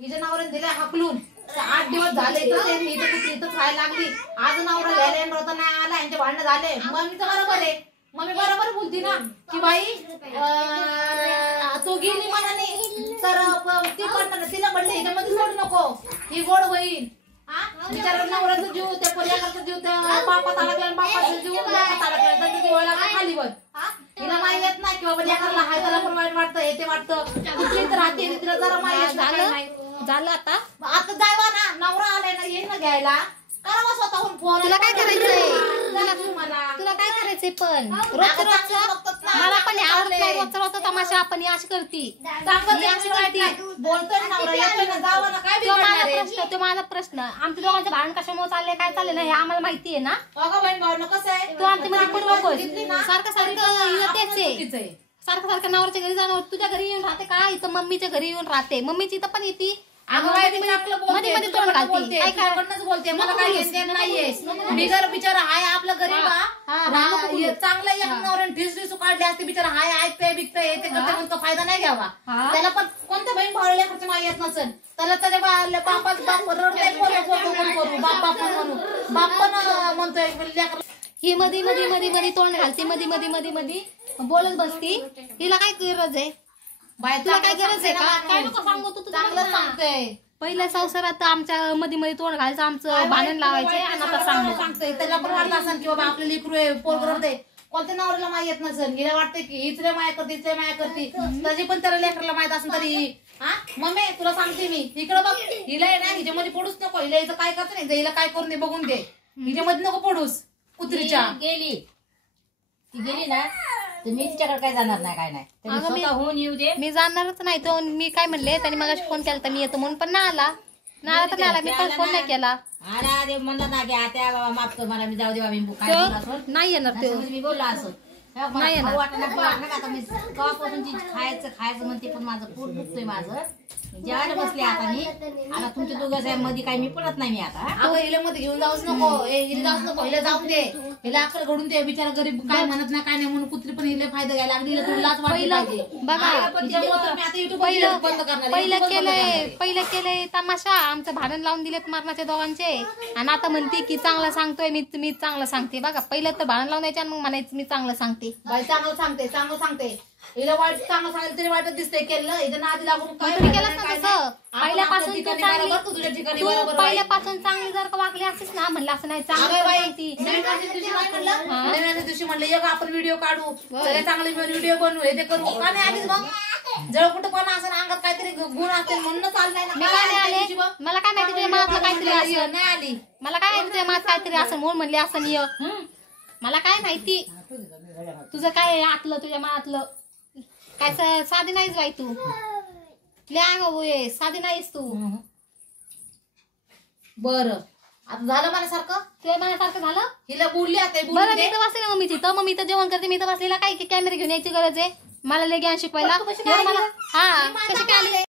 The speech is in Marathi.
हिच्या नवऱ्याने दिल्या हाकलून 8 दिवस झाले इथं खायला लागली. आज नवरा घ्यायला नव्हता नाही आला, यांचे भांडण झाले. मम्मीचं बरोबर आहे, मम्मी बरोबर बोलती ना की बाई तो गेली मनाने तर ती पण तिला म्हणले हिच्यामध्ये सोड नको, ही गोड होईल. बिचारा नवऱ्याचा जीव, त्या पर्याकाचा जीव, त्या बापात अडकला, बापाचा जीव अडकला, खाली बघ. तिला माहित येत नाही की बाबा लेकरला हाय त्याला पण वाईट वाटतं, हे ते वाटतं. कुठली तर राहते तिला जरा माहित झालं. आता जावा ना, नवरा आलाय ना, येईल ना घ्यायला. करावा स्वतःहून फोन. तुला काय करायचंय, तुला काय करायचंय? पण मला पण आवडत नाही रोजचा रोजचा तमाशा. आपण अशी करती बोलतोय नवरा येतोय ना, जावा ना. काय तो माझा प्रश्न. आमच्या दोघांचं भांडण कशामुळे चाललंय, काय चाललंय ना हे आम्हाला माहितीये ना. बघा बहीण भावना कसं आहे, तू आमच्या मध्ये पडू नकोस. सारखं सारखं नवऱ्याच्या घरी जाणार, तुझ्या घरी येऊन राहते का? इथं मम्मीच्या घरी येऊन राहते, मम्मीची इथं पण येते. मध्ये तोंड घालते, बोलते. मला काही घेणं नाहीये. बिगर बिचारा हाय आपलं गरीब, चांगला एक नवऱ्याने ढिसू काढले असते. बिचारा हाय ऐकतंय बिकतंय ते करते, फायदा नाही घ्यावा. त्याला पण कोणत्या बहीण भावल्या खर्च माहिती येत नसेल, त्याला त्याच्या बापाच बाप रडतोय, करू बाप म्हणून बाप पण म्हणतोय. ही मध्ये तोंड घालते, मध्ये बोलत बसती. हिला काय गरज आहे? बाय तुला काय गरज आहे का? काय नको सांगू, तू चांगलं सांगतोय. पहिल्या संसारात आमच्या मध्ये तोंड घालायचं, आमचं भांडण लावायचे, आणि आता सांगतोय. त्याला पण वाटत असेल की बाबा आपले लेकरू पोर करते, कोणत्या नवऱ्याला माहित येत नसेल. हिला वाटते की हिचले माया करते, हिचले माया करते, तरी पण त्याला लेकराला माहित असेल. तरी मम्मी तुला सांगते मी, इकडं बघ, हिला आहे ना हिच्यामध्ये पडूच नको. हिला हिचं काय करतो नाही, हिला काय करून दे बघून दे. हिच्यामध्ये नको पडूस. कुत्रीच्या गेली ना, मी तिच्याकडे काय जाणार नाही, काय नाही. स्वतःहून येऊ दे. मी जाणारच नाही. तो मी काय म्हणले, त्याने मग फोन केला तर मी येतो म्हणून, पण नाही आला. नाही आला तर नाही आला, मी पण फोन नाही केला. अरे म्हणलं ना की आता बाबा माफ कर मला, मी जाऊ दे बाबी नाही येणार तो. मी बोललो असं नाही आता मी कवापासून खायचं म्हणते, पण माझं पोट दुखतोय. माझं जेवायला बसले आता मी. आता तुमच्या दोघं मध्ये काही मी पडत नाही. मी आता हिला मध्ये घेऊन जाऊच नको, हिला जाऊच नको. हिला जाऊन दे, हिला अक्कल घडून दे. बिचारा गरीब काय म्हणत नाही, काय नाही म्हणून कुत्री पण हिला फायदा घ्यायला लागली. लाच वाटली बघा, पहिलं केलंय तमाशा, आमचं भांडण लावून दिलेत मरणाच्या दोघांचे, आणि आता म्हणते की चांगलं सांगतोय मी चांगलं सांगते. बघा, पहिलं तर भांडण लावून द्यायचं, मग म्हणायचं मी चांगलं सांगते. बाई चांगलं सांगते. हिला वाईट चांगलं सांगायला तरी वाटत दिसतंय. केलं हिचं नादी लागून काय केलं ना तसं. पहिल्यापासून तुझ्या ठिकाणी पहिल्यापासून चांगली जर का वागली असेच ना, म्हणलं असं नाही चांगलं दिवशी म्हणलं एक आपण व्हिडिओ काढू, सगळे चांगले व्हिडिओ बनवू, हे ते करू. का नाही आलीच मग? जळ कुठं पण असं अंगात काहीतरी गुण असेल म्हणून चालणार. मी काय नाही आले, मला काय माहिती तुझ्या मनातलं काहीतरी असं नाही आली. मला काय माहिती तुझ्या मनात काहीतरी असं म्हणून म्हणले असं निय. मला काय माहिती तुझं काय आतलं, तुझ्या मनातलं काय. साधी नाहीच बाई तू, साधी नाहीस तू. बरं आता झालं माझ्यासारखं, तुझ्या मनासारखं झालं. हिला बोलली आता. बरं मी तर बसले ना मम्मीची, तर मम्मी तर जेवण करते, मी तर बसलेला काय कॅमेरा घेऊन यायची गरज आहे मला? लय ज्ञान शिकवायला मला. हा कशी काय आली?